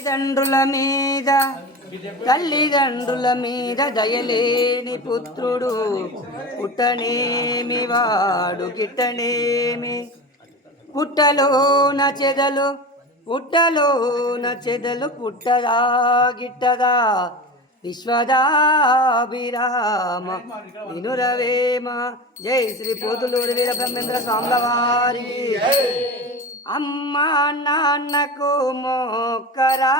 తల్లిదండ్రుల మీద తల్లిదండ్రుల మీద దయలేని పుత్రుడు పుట్టనేమి వాడు గిట్టనేమి. పుట్టలోన చెదలు పుట్టలోన చెదలు పుట్టదా గిట్టదా. విశ్వదాభిరామ వినురవేమ. జై శ్రీ పోతులూరు వీర బ్రహ్మేంద్ర స్వాముల వారి. అమ్మా నాన్నకు మోకరా.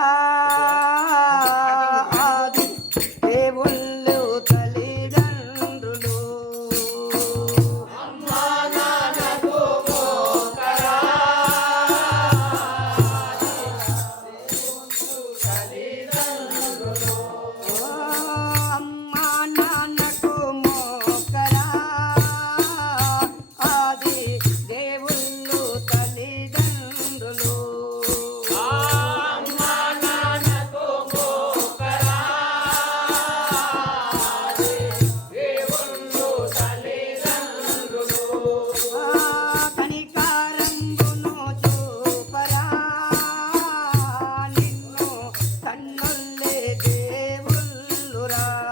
దేవుళ్ళ llorar.